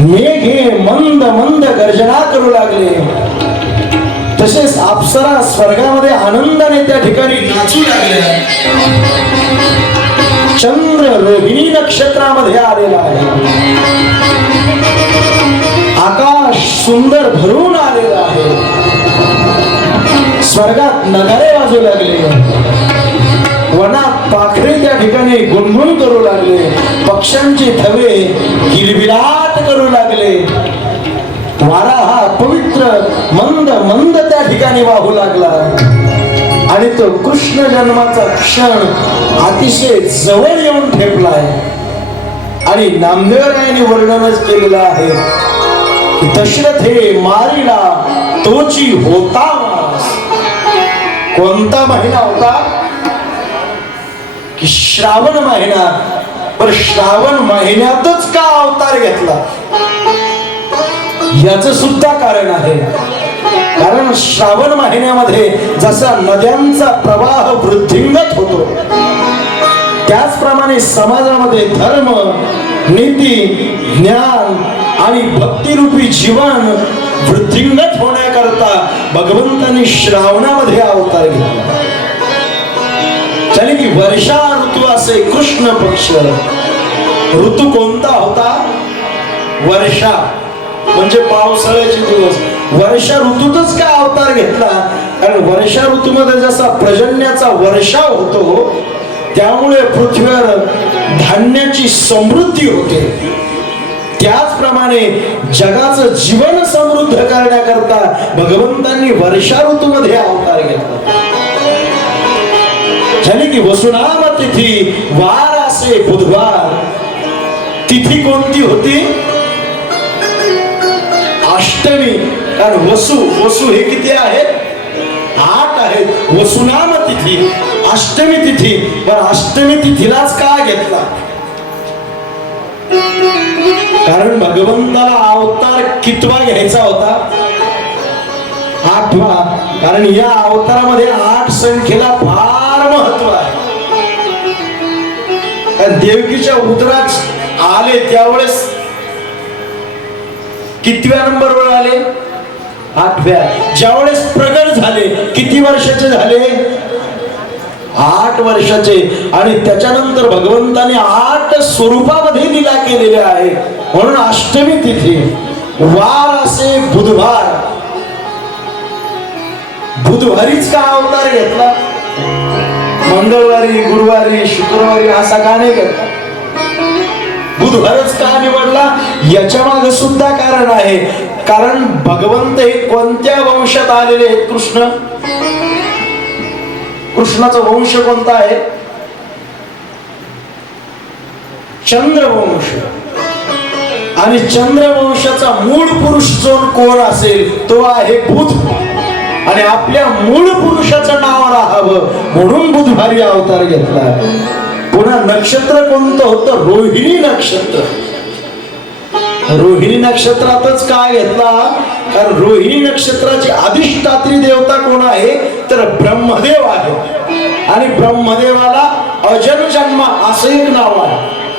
मेघे मंद मंद गर्जना करू लागले. तसेच अप्सरा स्वर्गामध्ये आनंदाने त्या ठिकाणी नाचू लागल्या चंद्र रोहिणी नक्षत्रामध्ये आलेला आहे आकाश सुंदर भरून आलेला आहे. स्वर्गात नगारे वाजू लागले. वनात पाखरे त्या ठिकाणी गुणगुण करू लागले. पक्ष्यांचे थवे किलबिलाट करू लागले. वारा हा पवित्र मंद मंद त्या ठिकाणी वाहू लागला. आणि तो कृष्ण जन्माचा क्षण अतिशय जवळ येऊन ठेपलाय. आणि नामदेवरायांनी वर्णनच केलेलं आहे की दशरथ हे मारिला तोची होता कोणता महिना होता? की श्रावण महिना. पण श्रावण महिन्यातच का अवतार घेतला? याच सुद्धा कारण आहे. कारण श्रावण महिन्यामध्ये जसा नद्यांचा प्रवाह वृद्धिंगत होतो त्याचप्रमाणे समाजामध्ये धर्म नीती ज्ञान आणि भक्तिरूपी जीवन वृद्धिंगत होण्याकरता भगवंतांनी श्रावणामध्ये अवतार घेतला. त्याने की वर्षा ऋतू असे कृष्ण पक्ष. ऋतू कोणता होता? वर्षा. म्हणजे पावसाळ्याचे दिवस. वर्षा ऋतूतच का अवतार घेतला? कारण वर्षा ऋतूमध्ये जसा प्रजन्याचा वर्षाव होतो त्यामुळे पृथ्वीवर धान्याची समृद्धी होते. त्याचप्रमाणे जगाचं जीवन समृद्ध करण्याकरता भगवंतांनी वर्षा ऋतूमध्ये अवतार घेतला. झाली की वसुनाम तिथी वार असे बुधवार. तिथी कोणती होती? अष्टमी. कारण वसु वसु हे किती आहेत? आठ आहेत. वसुनाम तिथी. अष्टमी तिथी. पण अष्टमी तिथीलाच का घेतला? कारण भगवंताला अवतार कितवा घ्यायचा होता? आठवा. कारण या अवतारामध्ये आठ संख्येला फार महत्त्व आहे. देवकीच्या उदरात आले त्यावेळेस कितव्या नंबरवर आले? आठव्या. ज्यावेळेस प्रगट झाले किती वर्षाचे झाले? आठ वर्षाचे. आणि त्याच्यानंतर भगवंताने आठ स्वरूपामध्ये लीला केलेल्या आहे. म्हणून अष्टमी तिथी. वार असे बुधवार. बुधवारीच का अवतार घेतला? मंगळवारी गुरुवारी शुक्रवारी असा का नाही घेतला? बुधवारच का निवडला? याच्या मागे सुद्धा कारण आहे. कारण भगवंत हे कोणत्या वंशात आलेले आहेत कृष्ण? कृष्णाचा वंश कोणता आहे? चंद्रवंश. आणि चंद्रवंशाचा मूळ पुरुष जो कोण असेल तो आहे बुध. आणि आपल्या मूळ पुरुषाचं नाव राहावं म्हणून बुधवारी अवतार घेतला पुन्हा नक्षत्र कोणतं होतं? रोहिणी नक्षत्र. रोहिणी नक्षत्रातच काय घेतला? कारण रोहिणी नक्षत्राची अधिष्ठात्री देवता कोण आहे? तर ब्रह्मदेव आहे. आणि ब्रह्मदेवाला अजन जन्म असं एक नाव आहे.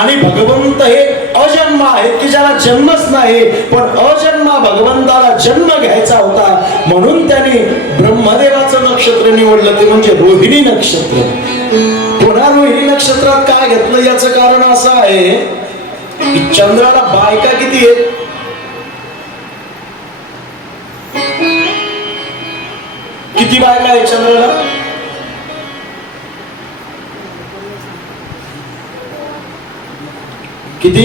आणि भगवंत हे अजन्म आहेत की ज्याला जन्मच नाही पण अजन्मा भगवंताला जन्म घ्यायचा होता. म्हणून त्यांनी ब्रह्मदेवाचं नक्षत्र निवडलं ते म्हणजे रोहिणी नक्षत्र. पुन्हा रोहिणी नक्षत्रात काय घेतलं याचं कारण असं आहे की चंद्राला बायका किती आहेत? किती बायका आहेत चंद्राला? किती?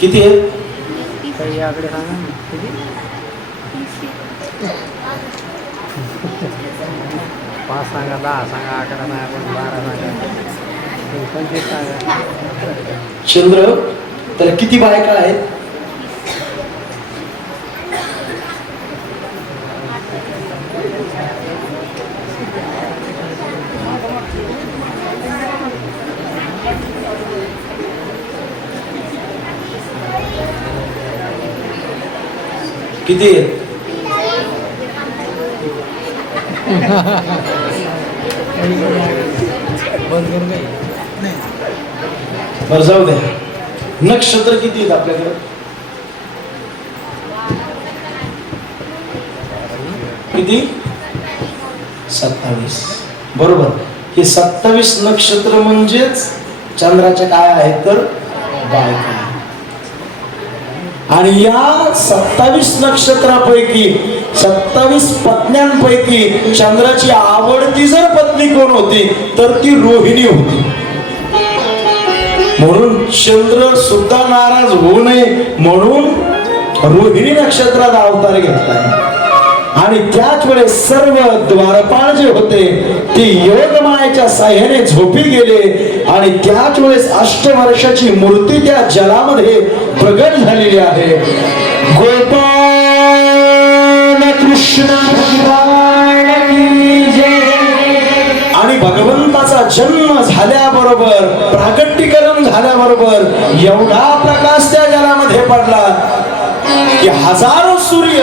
किती आहेत? काही आकडे सांगा पाच सांगा दहा सांगा अकरा सांगा बारा सांगा? पंचवीस सांगा. चंद्र तर किती बायका आहेत? किती? आहेत बंद जाऊ द्या. नक्षत्र किती आहेत आपल्याकडे? किती? सत्तावीस. बरोबर. हे सत्तावीस नक्षत्र म्हणजेच चंद्राचे काय आहेत तर? बायका. आणि या सत्तावीस नक्षत्रापैकी सत्तावीस पत्न्यांपैकी चंद्राची आवडती जर पत्नी कोण होती तर ती रोहिणी होती. म्हणून चंद्र सुद्धा नाराज होऊ नये म्हणून रोहिणी नक्षत्रात अवतार घेतलाय आणि त्याच वेळेस सर्व द्वारपाळ जे होते. ते योगमायाच्या साह्याने झोपी गेले आणि त्याच वेळेस अष्टवर्षाची मूर्ती त्या जलामध्ये प्रगट झालेली आहे. गोपाल कृष्ण आणि भगवंताचा जन्म झाल्याबरोबर प्रागट्यकरण झाल्याबरोबर एवढा प्रकाश त्या जलामध्ये पडला की हजारो सूर्य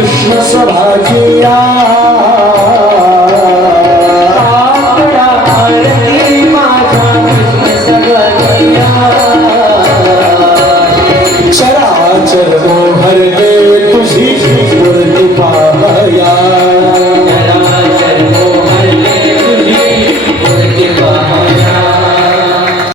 कृष्ण सभाजिया